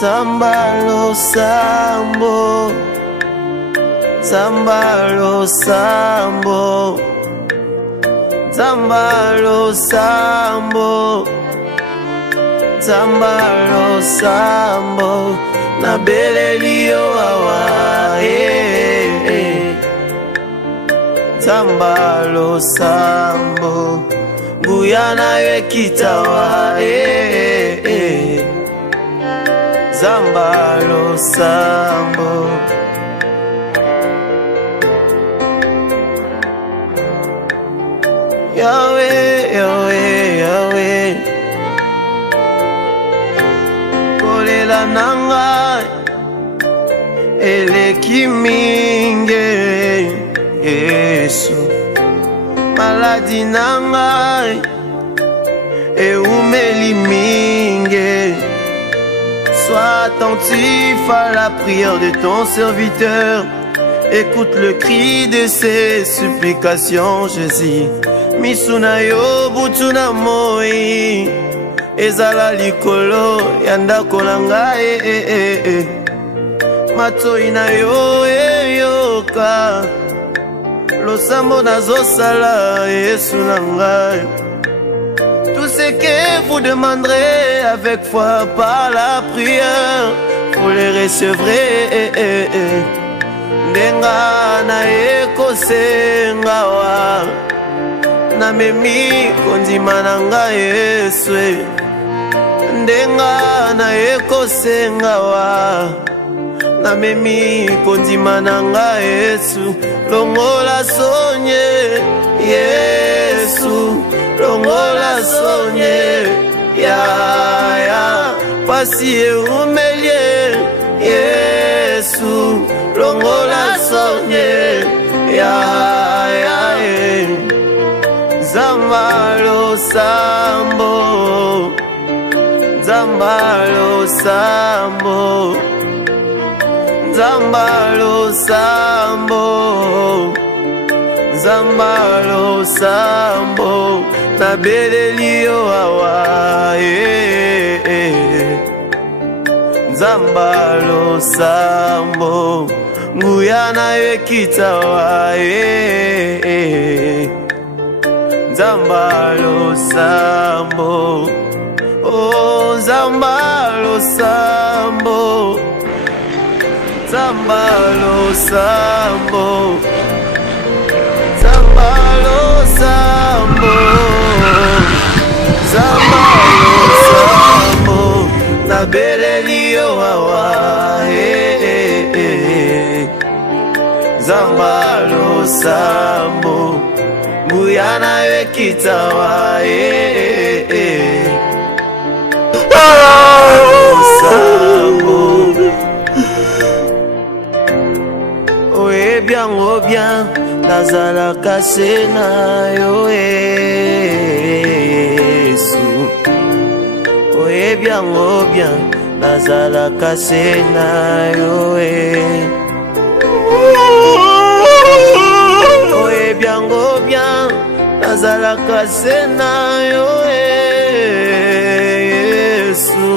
Sambalo sambo, sambalo sambo, sambalo sambo, sambalo sambo, na belelio awa sambalo sambo, Guyana yekitawa Sambalo sambo. Yahweh, Yahweh, Yahweh, kolela nanga eleki mingi Yesu, maladi nanga eumeli mingi. Sois attentif à la prière de ton serviteur. Écoute le cri de ses supplications, Jésus. Misuna yo butuna moi, ezala likolo yanda kolanga matoi na yo yoka losambo nazosala Yesu na ngai. Tout ce que vous demanderez avec foi par la prière, vous les recevrez. Ndenga na ekosenga wa na memi kondima na ngai Yesu. Ndenga na ekosenga wa na memi kondima na ngai Yesu. Longola sonye Yesu, longola sonye ya pasi eumelie Yesu, longola sonye ya Zambalo sambo, Zambalo sambo, Zambalo sambo, Zambalo sambo, na belelio awa Zambalo sambo, Guyana yekitawa Zambalo sambo, oh Zambalo sambo, Zambalo sambo, Zambalo sambo, Zambalo sambo, na belelio awa Zambalo sambo, Guyana yekitawa sambo. Oye bien, oh bien, nazala kasena yo Yesu. Oye bien, oh bien, nazala kasena yo Oye bien, oh bien, nazala kasena yo Yesu.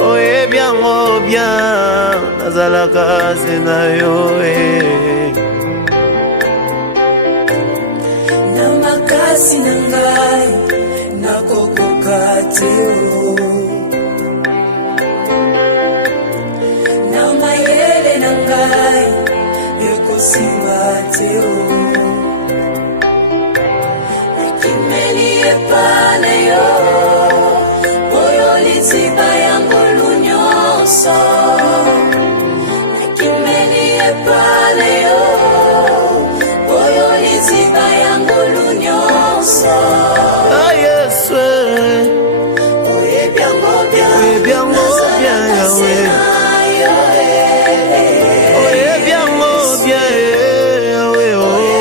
Oye bien, oh bien, nazala kasena yo na makasi na ngai nakokoka te na mayele na ngai ekosimba te nakimeli epana yo oyo liziba yango lunyonso nakimeli epana yo oyo liziba yango lunyonso. Ah Yesu, oye bien, oye bien, Yahweh. Oye bien, Yahweh. Oye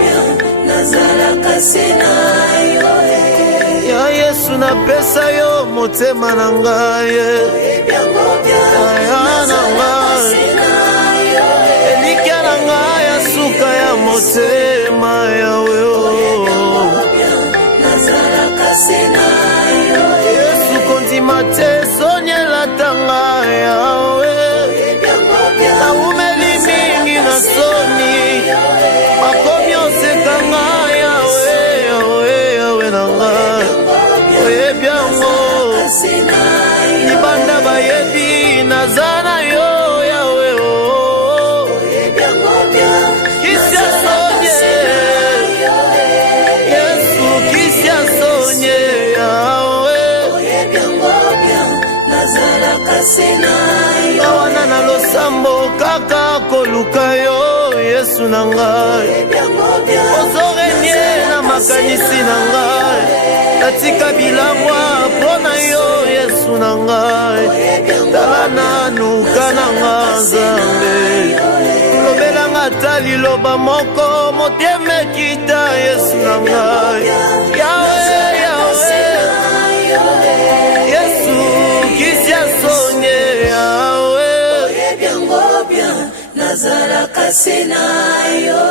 bien, nazala kasena yo ya Yesu na pesa yo motema na ngai. Oye bien, nazala kasena yo Elikia na ngai ya suka ya motema Yahweh. Nazala kasena yo Yesu kondima te sonyela awana na losambo kaka koluka yo Yesu na ngai ozorenye na makanisi na ngai natika bilangwa mpona yo Yesu na ngai tala nanuka na nga Nzambe lobelanga ta liloba moko motema ekita Yesu na ngai Yawe Yesu kisi asonye Yawe nazalaka sina yo